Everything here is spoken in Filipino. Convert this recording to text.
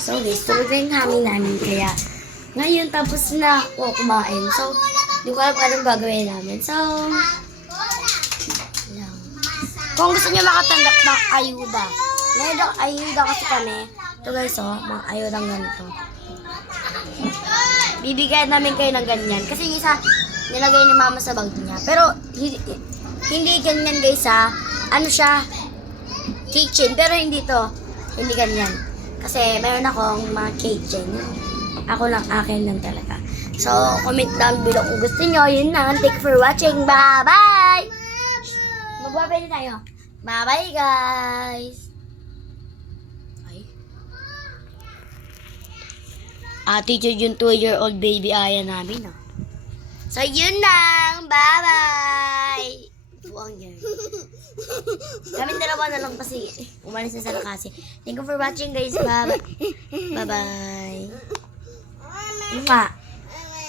So guys, tulog na yung hangin namin. Kaya ngayon tapos na ako kumain. So, hindi ko alam kung anong gagawin namin. So, yan. Kung gusto nyo makatanggap ng ayuda, meron ayuda kasi kami. Ito guys, mga ayudang ganito. Bibigyan namin kayo ng ganyan. Kasi yung isa, nilagay ni mama sa bag niya. Pero, hindi ganyan guys ano siya, kitchen. Pero hindi to. Hindi ganyan. Kasi meron akong mga kitchen. Ako lang, akin lang talaga. So, comment down below kung gusto nyo. Yun na. Thank you for watching. Bye-bye! Magbabay na tayo. Bye-bye guys! Ay. Attitude yung 2-year-old baby Aya namin, So, yun lang. Bye-bye! Buwang yan. Kami dalawa na lang kasi umalis na sila kasi. Thank you for watching guys. Bye-bye. Bye-bye. Yung nga.